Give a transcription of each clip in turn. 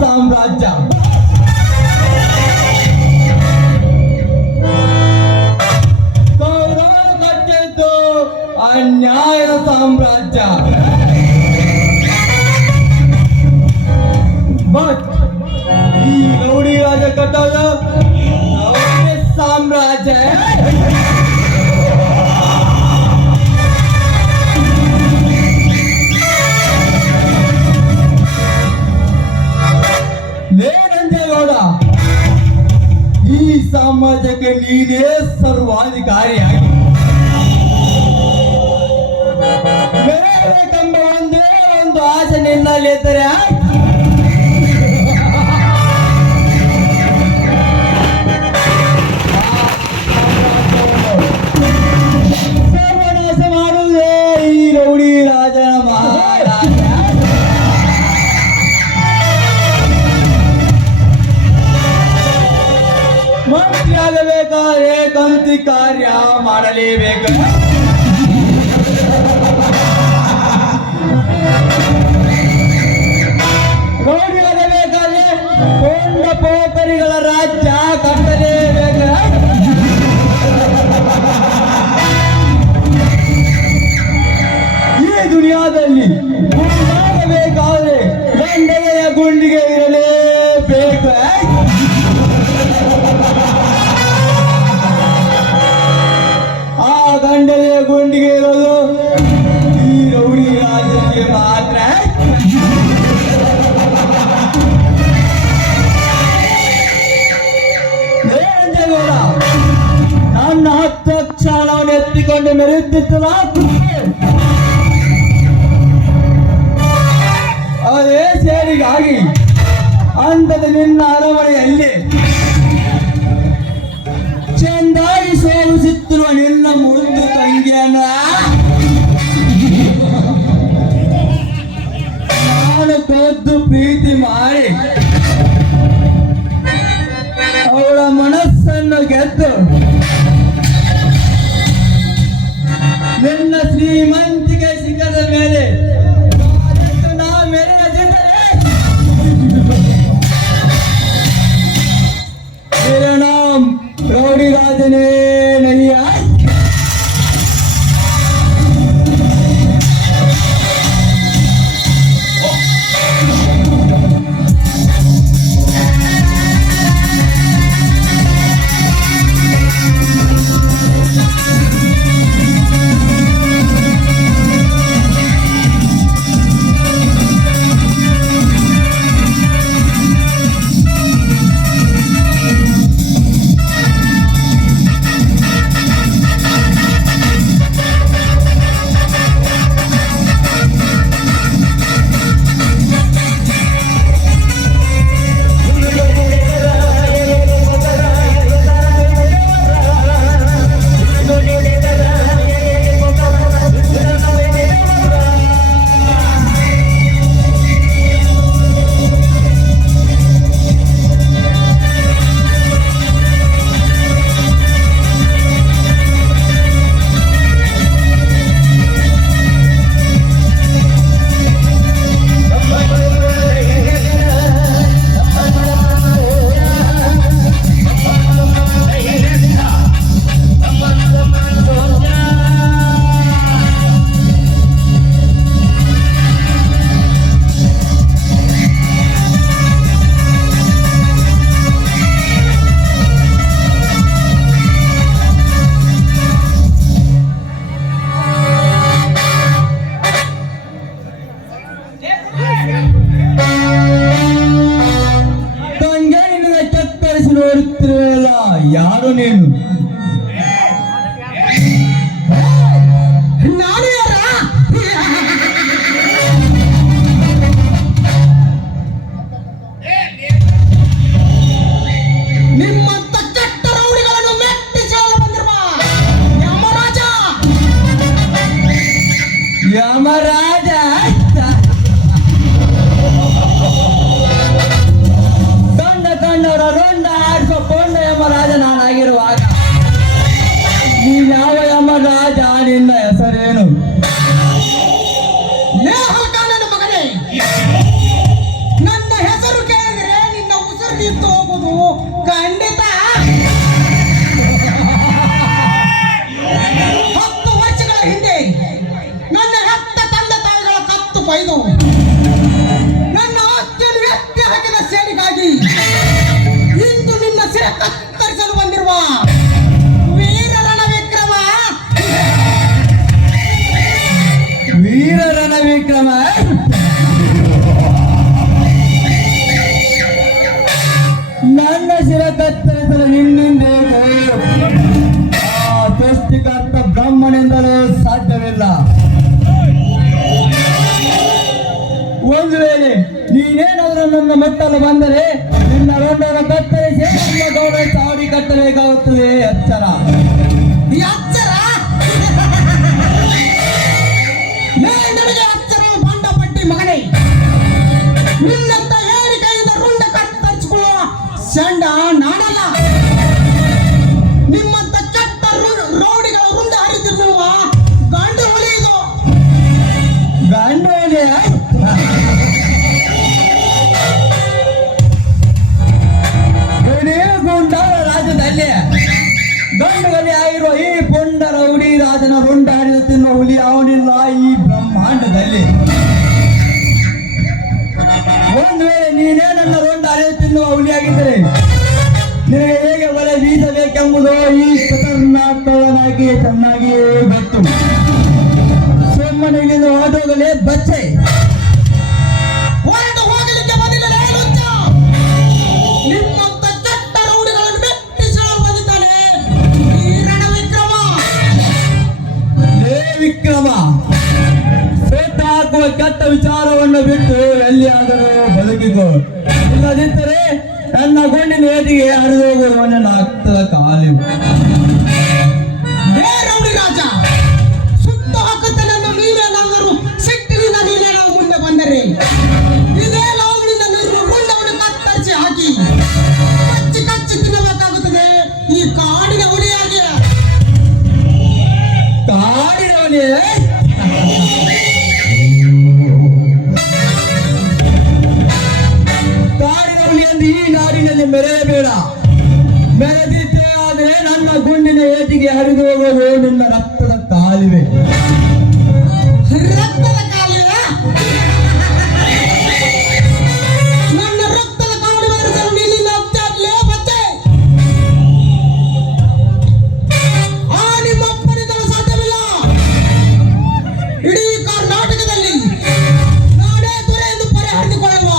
ಸಾಮ್ರಾಜ್ಯ. ಕೌರವರು ಕಟ್ಟಿದ್ದು ಅನ್ಯಾಯದ ಸಾಮ್ರಾಜ್ಯ. ಬಟ್ ಈ ಗೌಡಿ ರಾಜ ಕಟ್ಟೋದು ಸಾಮ್ರಾಜ್ಯ. ಈ ಸಮಾಜಕ್ಕೆ ನೀನೇ ಸರ್ವಾಧಿಕಾರಿಯಾಗಿ ಬೇರೆಬೇಕೆಂಬ ಒಂದೇ ಒಂದು ಆಸೆ ನಿನ್ನಲ್ಲಿದ್ದರೆ ಸರ್ವನಾಶ ಮಾಡುವುದೇ ಈ ರೌಡಿ ರಾಜನ ಮಹಾರಾಜ. ಮಂತ್ರಿ ಆಗಬೇಕಾದ್ರೆ ಕಂತಿ ಕಾರ್ಯ ಮಾಡಲೇಬೇಕು. ರೌಡಿ ಆಗಬೇಕಾದ್ರೆ ಕೊಂಡ ಪೋಖರಿಗಳ ರಾಜ್ಯ ಕಟ್ಟಲೇಬೇಕು. ಈ ದುನಿಯಾದಲ್ಲಿ ಗುಂಡಾಗಬೇಕಾದ್ರೆ ಗಂಡಗೆಯ ಗುಂಡಿಗೆ ಇರಲೇಬೇಕು. ಆ ಗಂಡಗೆಯ ಗುಂಡಿಗೆ ಇರೋದು ಈ ರೌಡಿ ರಾಜನಿಗೆ ಮಾತ್ರ. ನನ್ನ 10 ಲಕ್ಷ ಹಣವನ್ನು ಎತ್ತಿಕೊಂಡು ಮೆರೆಯುತ್ತಿತ್ತಲ್ಲ, ಅದೇ ಸೇರಿಗಾಗಿ ಅಂದದ ನಿನ್ನ ಅರಮನೆಯಲ್ಲಿ ಚೆಂದಾಗಿ ಸೋಲಿಸುತ್ತಿರುವ ನಿನ್ನ ಮುರಿದು ತಂಗಿಯನ್ನ ನಾನು ಕದ್ದು ಪ್ರೀತಿ ಮಾಡಿ ಅವಳ ಮನಸ್ಸನ್ನು ಗೆದ್ದು ನಿನ್ನ ಶ್ರೀಮಂತಿಕೆ ಶಿಖರದ ಮೇಲೆ ನಾ ಮೆರೆದಿದ್ದರೆ ನಾಮ ರೌಡಿ ರಾಜನೇ ನಯ್ಯ. ಯಾರು ನೀನು? ನಾನು ಯಾರ? ನಿಮ್ಮಂತ ಕೆಟ್ಟ ರೌಡಿಗಳನ್ನು ಮೆಟ್ಟಿಸಲು ಬಂದಿರುವ ಯಮರಾಜ. ಯಮರಾಜ ಕಂಡವರ ರುಂಡ ಆಡಿಸೋ ಕೊಂಡ ಯಮರಾಜ ನಾನಾಗಿರುವಾಗ ನೀನ್ಯಾವ ಯಮರಾಜ? ನಿನ್ನ ಹೆಸರೇನು? ನನ್ನ ಮಗನೇ, ನನ್ನ ಹೆಸರು ಕೇಳಿದ್ರೆ ನಿನ್ನ ಉಸಿರು ನಿಂತು ಹೋಗುದು ಖಂಡಿತ. 10 ವರ್ಷಗಳ ಹಿಂದೆ ನನ್ನ ಹೆತ್ತ ತಂದೆ ತಾಯಿಗಳ ಕತ್ತು ಕೊಯ್ದು ನನ್ನ ಆಸ್ತಿಯನ್ನು ಎತ್ತಿ ಹಾಕಿದ ಸೇಡಿಗಾಗಿ ಇಂದು ನಿನ್ನ ಸಿರ ಕತ್ತರಿಸಲು ಬಂದಿರುವ ವೀರರಣ ವಿಕ್ರಮ. ವೀರರಣ ವಿಕ್ರಮ. ನನ್ನ ಶಿರ ಕತ್ತರಿಸಲು ನಿನ್ನಿಂದ ಸೃಷ್ಟಿಕರ್ತ ಬ್ರಹ್ಮನಿಂದಲೂ ಸಾಧ್ಯವಿಲ್ಲ. ಒಂದು ವೇಳೆ ನೀನೇನಾದರೂ ನನ್ನ ಮುಟ್ಟಲು ಬಂದರೆ ನಿನ್ನ ರುಂಡವನ್ನು ಕತ್ತರಿಸಿ ನನ್ನ ಗೌಡ ಚಾವಡಿ ಕಟ್ಟಬೇಕಾಗುತ್ತದೆ. ಎಚ್ಚರ, ಎಚ್ಚರ. ನನಗೆ ಎಚ್ಚರ ಬಂಡಪಟ್ಟಿ ಮಗನೇ. ನಿನ್ನಂತ ಹೇಳಿಕೆಯಿಂದ ರುಂಡ ಕತ್ತರಿಸಿಕೊಳ್ಳುವ ಚಂಡ ನಾನಲ್ಲ. ನಿಮ್ಮಂತ ಕೆಟ್ಟ ರೌಡಿಗಳ ರುಂಡ ಹರಿದಿರುವ ಗಂಡು ಹುಲಿ ಇದು. ಗಂಡು ಹುಲಿಯ? ಗುಂಡಾಳ ರಾಜ್ಯದಲ್ಲಿ ಗಂಡುಗಲಿ ಆಗಿರುವ ಈ ಪುಂಡ ರೌಡಿ ರಾಜನ ರುಂಡ ಹರಿದು ತಿನ್ನುವ ಹುಲಿ ಅವನಿಲ್ಲ ಈ ಬ್ರಹ್ಮಾಂಡದಲ್ಲಿ. ಒಂದು ವೇಳೆ ನೀನೇ ನನ್ನ ರುಂಡ ಹರಿದು ತಿನ್ನುವ ಹುಲಿಯಾಗಿದ್ದರೆ ನಿನಗೆ ಹೇಗೆ ಬಲೆ ಬೀಸಬೇಕೆಂಬುದು ಈ ಖತರ್ನಾಕನಾಗಿ ಚೆನ್ನಾಗಿ ಗೊತ್ತು. ಸುಮ್ಮನೆ ಇಲ್ಲಿಂದ ಹೊರಟೋಗಲೇ ಬಚ್ಚೆ. ಹೊರಟು ಹೋಗಲಿಕ್ಕೆ ಬಂದಿಲ್ಲ ಲುಚ್ಚ. ನಿಮ್ಮಂತ ಕೆಟ್ಟ ರೌಡಿಗಳನ್ನು ಮೆಟ್ಟಿಸಲು ಬಂದಿದ್ದಾನೆ ವೀರಣ ವಿಕ್ರಮ. ಲೇ ವಿಕ್ರಮ, ಸೋತ ಹಾಕುವ ಕೆಟ್ಟ ವಿಚಾರವನ್ನು ಬಿಟ್ಟು ಎಲ್ಲಿಯಾದರೂ ಬದುಕಿಕೋ. ಇಲ್ಲದಿದ್ದರೆ ನನ್ನ ಗುಂಡಿನ ಏಟಿಗೆ ಹರಿದು ಹೋಗುವವನ ಆಗ್ತದ ಕಾಲಿವು. ಹೇ ರೌಡಿ ರಾಜ, ಸುತ್ತು ಹಾಕುತ್ತೇನೆಂದು ನೀವೇನಾದರೂ ಸಿಟ್ಟಿನಿಂದ ನೀವೇನಾದರೂ ಮುಂದೆ ಬಂದರೆ ಇದೇ ಲಾವುಗಳಿಂದ ನೀವು ಗುಂಡವನ್ನು ಕತ್ತರಿಸಿ ಹಾಕಿ ಕಚ್ಚಿ ಕಚ್ಚಿ ತಿನ್ನಬೇಕಾಗುತ್ತದೆ ಈ ಕಾಡಿನ ಹುಲಿಯಾಗಿ. ಕಾಡಿನವನೇ ಕಾಡಿನವನಿ ಎಂದು ಈ ನಾಡಿನಲ್ಲಿ ಮೆರೆಯಬೇಡ. ಮೆರೆದಿದ್ದೇ ಆದರೆ ನನ್ನ ಗುಂಡಿನ ಏಟಿಗೆ ಹರಿದು ಹೋಗೋದು ನಿನ್ನ ರಕ್ತದ ಕಾಲುವೆ. ರಕ್ತದ ಕಾಲಿನ ನನ್ನ ರಕ್ತದ ಕಾವಡಿ ಬರೆಸಲು ನೀನಿಲ್ಲ ಅತ್ತಲೇ ಬತ್ತೆ. ಆ ನಿಮ್ಮ ಅಪ್ಪನಿಂದಲೂ ಸಾಧ್ಯವಿಲ್ಲ. ಇಡೀ ಕರ್ನಾಟಕದಲ್ಲಿ ನಾನೇ ದೊರೆ ಎಂದು ಪರೆ ಹರಿದುಕೊಳ್ಳುವ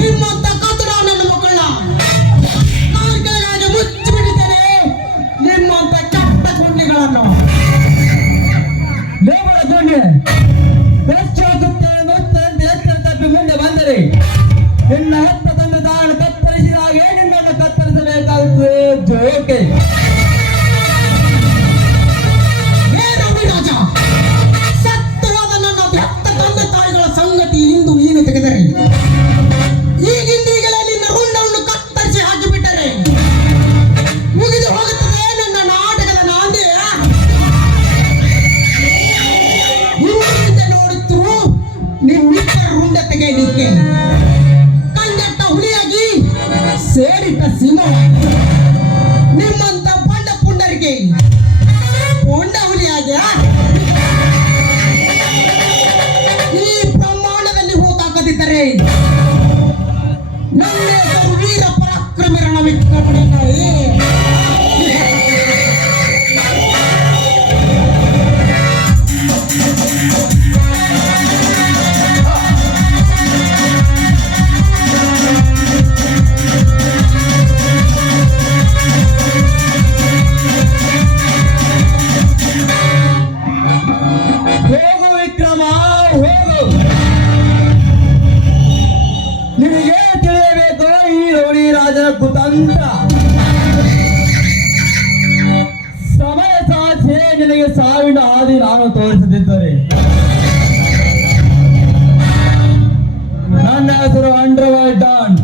ನಿಮ್ಮಂತ ಕತ್ತಡ ನನ್ನ ಮಕ್ಕಳನ್ನ ಕಾಲ್ಕೆಳಗಾಗಿ ಮುಚ್ಚಿಬಿಟ್ಟಿದ್ದೇನೆ. ನಿಮ್ಮಂತ ಕೆಟ್ಟ ಗುಂಡಿಗಳನ್ನು ಲೇಬರ ಗುಂಡಿ ಎಷ್ಟು ತಪ್ಪಿ ಮುಂದೆ ಬಂದರೆ ನಿನ್ನ ಹೆತ್ತ ತಂದೆ ತಾನು ಕತ್ತರಿಸಿದ ಹಾಗೆ ನಿನ್ನನ್ನು ಕತ್ತರಿಸಬೇಕಾಗುತ್ತದೆ. ಜೋಕೆ ಹೇ ರವಿ ರಾಜ, ಸತ್ಯವಾದ ನನ್ನ ಹೆತ್ತ ತಂದೆ ತಾಯಿಗಳ ಸಂಗತಿ ಇಂದು ನೀನು ತೆಗೆದರೆ ಈಗಿಂದೀಗಲೇ ನಿನ್ನ ರುಂಡವನ್ನು ಕತ್ತರಿಸಿ ಹಾಕಿಬಿಟ್ಟರೆ ಮುಗಿದು ಹೋಗುತ್ತದೆ ನನ್ನ ನಾಟಕದ ನಾಂದಿ. ಹಿಂದೆ ನೋಡುತ್ತು ನಿಮ್ಮಿಬ್ಬರ ರುಂಡ ತೆಗೆಯಲಿಕ್ಕೆ ಕಂಡಟ್ಟ ಹುಲಿಯಾಗಿ ಸೇರಿಟ್ಟ ಸಿಂಹವಾಗಿ ನಿಮ್ಮಂತ ಪಂಡ ಪುಂಡರಿಗೆ ಪೊಂಡ ಹುಲಿಯಾಗಿ ಈ ಬ್ರಹ್ಮಾಂಡದಲ್ಲಿ ಹೋಗಾಕದಿದ್ದರೆ ನನ್ನ ಹೆಸರು ವೀರ ಪರಾಕ್ರಮಿ ರಣ ವಿಕ್ರಮನೇ. ತಿಳಿಯಬೇಕು ಈ ರೌಡಿ ರಾಜನ ಕುತಂತ್ರ. ಸಮಯ ಸಾಕ್ಷಿ ನಿನಗೆ ಸಾವಿನ ಹಾದಿ ನಾನು ತೋರಿಸದಿದ್ದರೆ ನನ್ನ ಹೆಸರು ಅಂಡರ್ವರ್ಲ್ಡ್ ಡಾನ್.